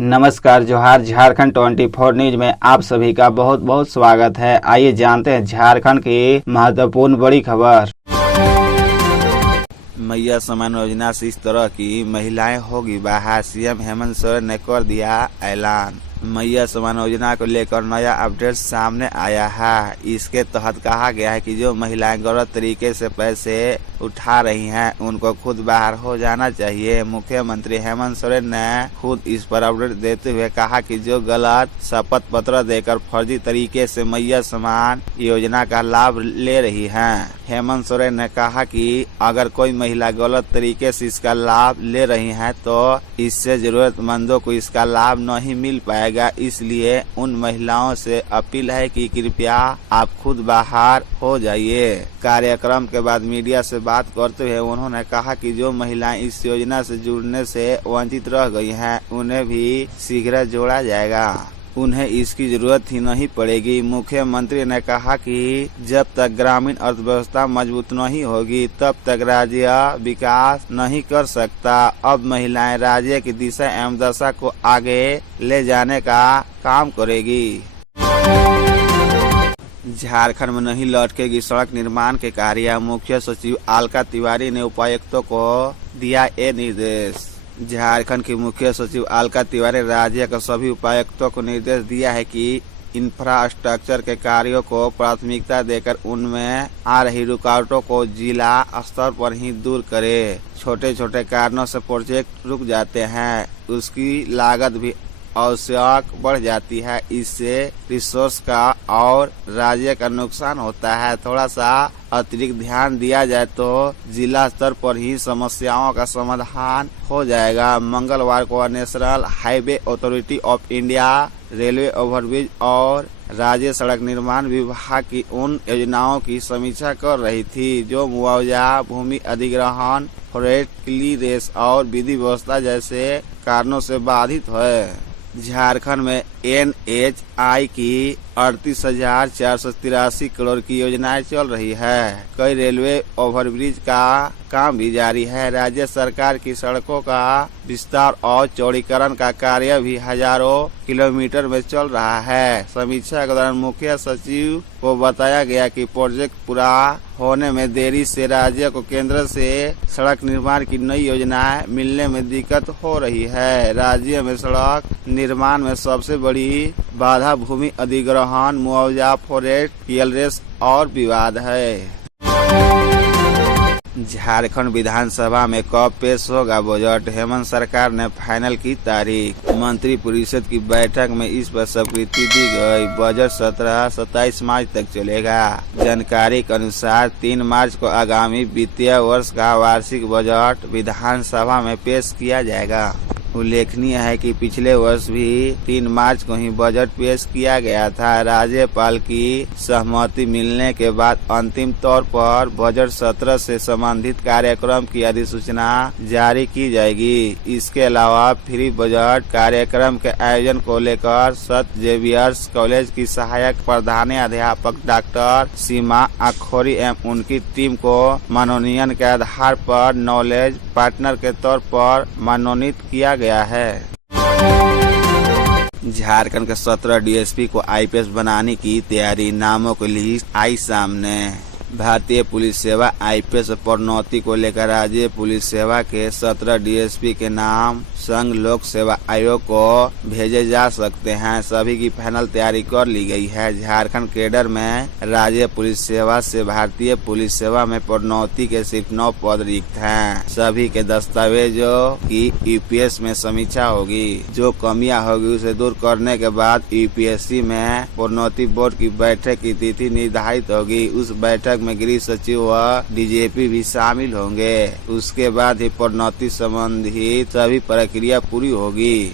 नमस्कार, जोहार। झारखंड 24 न्यूज में आप सभी का बहुत बहुत स्वागत है। आइए जानते हैं झारखंड की महत्वपूर्ण बड़ी खबर। मैया सम्मान योजना से इस तरह की महिलाएं होगी बाहर, सीएम हेमंत सोरेन ने कर दिया ऐलान। मैया सम्मान योजना को लेकर नया अपडेट सामने आया है। इसके तहत कहा गया है कि जो महिलाएं गलत तरीके से पैसे उठा रही हैं उनको खुद बाहर हो जाना चाहिए। मुख्यमंत्री हेमंत सोरेन ने खुद इस पर अपडेट देते हुए कहा कि जो गलत शपथ पत्र देकर फर्जी तरीके से मैया सम्मान योजना का लाभ ले रही हैं। हेमंत सोरेन ने कहा कि अगर कोई महिला गलत तरीके से इसका लाभ ले रही है तो इससे जरूरतमंदों को इसका लाभ नहीं मिल पाएगा। इसलिए उन महिलाओं से अपील है कि कृपया आप खुद बाहर हो जाइए। कार्यक्रम के बाद मीडिया से बात करते हुए उन्होंने कहा कि जो महिलाएं इस योजना से जुड़ने से वंचित रह गई हैं उन्हें भी शीघ्र जोड़ा जाएगा। उन्हें इसकी जरूरत ही नहीं पड़ेगी। मुख्यमंत्री ने कहा कि जब तक ग्रामीण अर्थव्यवस्था मजबूत नहीं होगी तब तक राज्य विकास नहीं कर सकता। अब महिलाएं राज्य की दिशा एवं दशा को आगे ले जाने का काम करेगी। झारखंड में नहीं लौटेगी सड़क निर्माण के कार्य, मुख्य सचिव अलका तिवारी ने उपायुक्तों को दिया ये निर्देश। झारखंड के मुख्य सचिव अलका तिवारी राज्य के सभी उपायुक्तों को निर्देश दिया है कि इंफ्रास्ट्रक्चर के कार्यों को प्राथमिकता देकर उनमें आ रही रुकावटों को जिला स्तर पर ही दूर करे। छोटे छोटे कारणों से प्रोजेक्ट रुक जाते हैं, उसकी लागत भी आवश्यक बढ़ जाती है। इससे रिसोर्स का और राज्य का नुकसान होता है। थोड़ा सा अतिरिक्त ध्यान दिया जाए तो जिला स्तर पर ही समस्याओं का समाधान हो जाएगा। मंगलवार को national highway authority of India, railway overbridge और राज्य सड़क निर्माण विभाग की उन योजनाओं की समीक्षा कर रही थी जो मुआवजा, भूमि अधिग्रहण, फॉरेस्ट क्लीयरेंस और विधि व्यवस्था जैसे कारणों से बाधित है। झारखंड में NHI की 38,483 करोड़ की योजनाएं चल रही है। कई रेलवे ओवरब्रिज का काम भी जारी है। राज्य सरकार की सड़कों का विस्तार और चौड़ीकरण का कार्य भी हजारों किलोमीटर में चल रहा है। समीक्षा के दौरान मुख्य सचिव को बताया गया कि प्रोजेक्ट पूरा होने में देरी से राज्य को केंद्र से सड़क निर्माण की नई योजनाएं मिलने में दिक्कत हो रही है। राज्य में सड़क निर्माण में सबसे बड़ी बाधा भूमि अधिग्रहण, मुआवजा, फॉरेस्ट क्लीयरेंस और विवाद है। झारखंड विधानसभा में कब पेश होगा बजट, हेमंत सरकार ने फाइनल की तारीख। मंत्री परिषद की बैठक में इस पर स्वीकृति दी गई। बजट 17-27 मार्च तक चलेगा। जानकारी के अनुसार 3 मार्च को आगामी वित्तीय वर्ष का वार्षिक बजट विधानसभा में पेश किया जाएगा। उल्लेखनीय है कि पिछले वर्ष भी 3 मार्च को ही बजट पेश किया गया था। राज्यपाल की सहमति मिलने के बाद अंतिम तौर पर बजट सत्र से संबंधित कार्यक्रम की अधिसूचना जारी की जाएगी। इसके अलावा फ्री बजट कार्यक्रम के आयोजन को लेकर सेंट जेवियर्स कॉलेज की सहायक प्रधानाध्यापक डॉक्टर सीमा अखौरी एवं उनकी टीम को मनोनयन के आधार पर नॉलेज पार्टनर के तौर पर मनोनीत किया गया है। झारखंड के 17 DSP को IPS बनाने की तैयारी, नामों की लिस्ट आई सामने। भारतीय पुलिस सेवा IPS प्रोन्नति को लेकर राज्य पुलिस सेवा के 17 DSP के नाम संघ लोक सेवा आयोग को भेजे जा सकते हैं। सभी की फाइनल तैयारी कर ली गई है। झारखंड कैडर में राज्य पुलिस सेवा से भारतीय पुलिस सेवा में प्रोन्नति के सिर्फ 9 पद रिक्त हैं। सभी के दस्तावेजों की UPS में समीक्षा होगी। जो कमियां होगी उसे दूर करने के बाद UPSC में प्रोन्नति बोर्ड की बैठक की तिथि निर्धारित होगी। उस बैठक में गृह सचिव व DGP भी शामिल होंगे। उसके बाद ही प्रोन्नति संबंधी सभी प्रक्रिया पूरी होगी।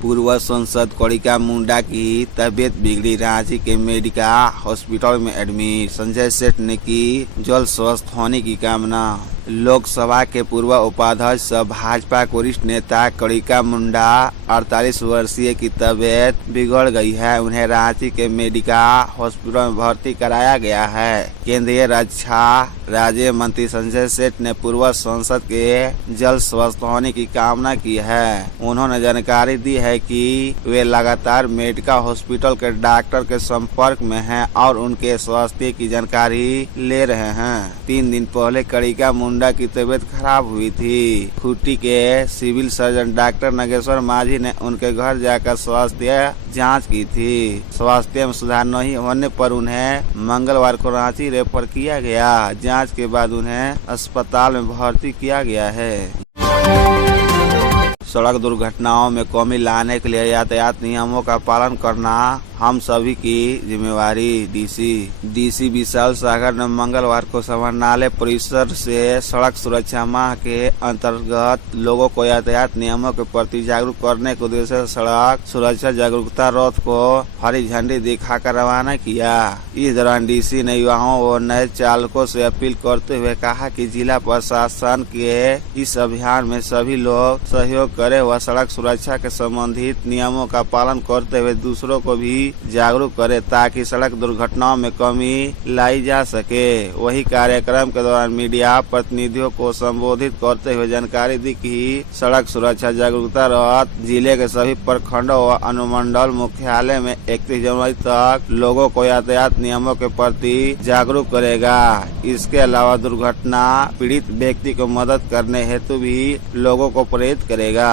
पूर्व सांसद कणिका मुंडा की तबीयत बिगड़ी, रांची के मेडिका हॉस्पिटल में एडमिट। संजय सेठ ने की जल्द स्वस्थ होने की कामना। लोकसभा के पूर्व उपाध्यक्ष सह भाजपा के वरिष्ठ नेता कणिका मुंडा 48 वर्षीय की तबीयत बिगड़ गई है। उन्हें रांची के मेडिकल हॉस्पिटल में भर्ती कराया गया है। केंद्रीय रक्षा राज्य मंत्री संजय सेठ ने पूर्व सांसद के जल्द स्वस्थ होने की कामना की है। उन्होंने जानकारी दी है कि वे लगातार मेडिकल हॉस्पिटल के डॉक्टर के संपर्क में हैं और उनके स्वास्थ्य की जानकारी ले रहे हैं। 3 दिन पहले कणिका मुंडा की तबीयत खराब हुई थी। खूंटी के सिविल सर्जन डॉक्टर नागेश्वर माझी ने उनके घर जाकर स्वास्थ्य जांच की थी। स्वास्थ्य में सुधार नहीं होने पर उन्हें मंगलवार को रांची रेफर किया गया। जांच के बाद उन्हें अस्पताल में भर्ती किया गया है। सड़क दुर्घटनाओं में कमी लाने के लिए यातायात नियमों का पालन करना हम सभी की जिम्मेवारी। डीसी विशाल सागर ने मंगलवार को समाहरणालय परिसर से सड़क सुरक्षा माह के अंतर्गत लोगों को यातायात नियमों के प्रति जागरूक करने के उद्देश्य से सड़क सुरक्षा जागरूकता रथ को हरी झंडी दिखाकर रवाना किया। इस दौरान डीसी ने युवाओं और नए चालकों से अपील करते हुए कहा कि जिला प्रशासन के इस अभियान में सभी लोग सहयोग करें व सड़क सुरक्षा के संबंधित नियमों का पालन करते हुए दूसरों को भी जागरूक करे ताकि सड़क दुर्घटनाओं में कमी लाई जा सके। वही कार्यक्रम के दौरान मीडिया प्रतिनिधियों को संबोधित करते हुए जानकारी दी कि सड़क सुरक्षा जागरूकता रथ जिले के सभी प्रखंडों व अनुमंडल मुख्यालय में 31 जनवरी तक लोगों को यातायात नियमों के प्रति जागरूक करेगा। इसके अलावा दुर्घटना पीड़ित व्यक्ति को मदद करने हेतु भी लोगों को प्रेरित करेगा।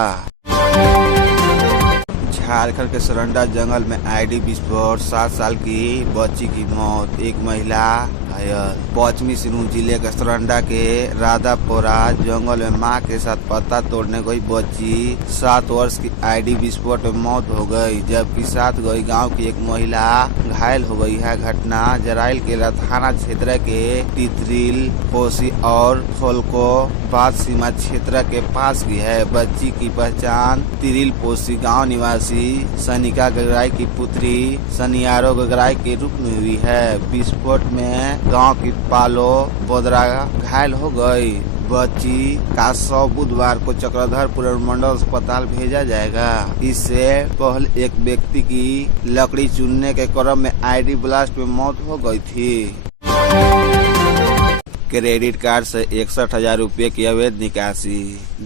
झारखंड के सरंडा जंगल में आईडी विस्फोट, 7 साल की बच्ची की मौत, एक महिला घायल। पश्चिमी सिंहभूम जिले के सरंडा के राधापोरा जंगल में मां के साथ पत्ता तोड़ने गई बच्ची 7 वर्ष की आईडी विस्फोट में मौत हो गई, जबकि साथ गई गांव की एक महिला घायल हो गई है। घटना जराइल केला थाना क्षेत्र के तितरिल पोसी और खोलको बाद सीमा क्षेत्र के पास की है। बच्ची की पहचान तिरिल पोसी गांव निवासी सनिका गगराई की पुत्री सनियारो गगराई के रूप में हुई है। विस्फोट में गांव की पालो बोदरा घायल हो गई। बच्ची का शव बुधवार को चक्रधरपुर मंडल अस्पताल भेजा जाएगा। इससे पहले एक व्यक्ति की लकड़ी चुनने के क्रम में आईडी ब्लास्ट में मौत हो गई थी। क्रेडिट कार्ड से 61,000 रुपये की अवैध निकासी।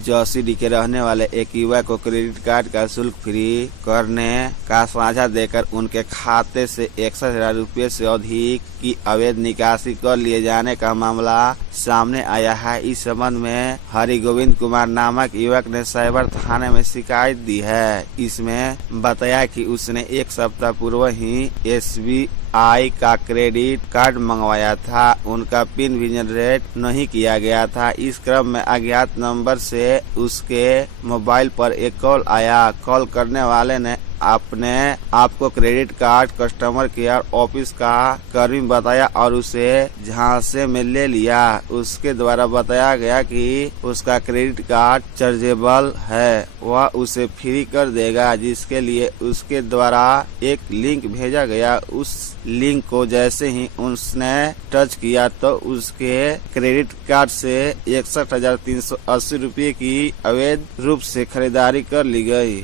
जोशीडीह के रहने वाले एक युवक को क्रेडिट कार्ड का शुल्क फ्री करने का साझा देकर उनके खाते से 61,000 रुपये से अधिक की अवैध निकासी कर लिए जाने का मामला सामने आया है। इस संबंध में हरि गोविंद कुमार नामक युवक ने साइबर थाने में शिकायत दी है। इसमें बताया कि उसने 1 सप्ताह पूर्व ही SBI का क्रेडिट कार्ड मंगवाया था। उनका पिन भी जनरेट नहीं किया गया था। इस क्रम में अज्ञात नंबर से उसके मोबाइल पर एक कॉल आया। कॉल करने वाले ने अपने आपको credit card customer care office का कर्मी बताया और उसे झांसे में ले लिया। उसके द्वारा बताया गया कि उसका क्रेडिट कार्ड चार्जेबल है, वह उसे फ्री कर देगा, जिसके लिए उसके द्वारा एक लिंक भेजा गया। उस लिंक को जैसे ही उसने टच किया तो उसके क्रेडिट कार्ड से 61,380 रुपये की अवैध रूप से खरीदारी कर ली गई।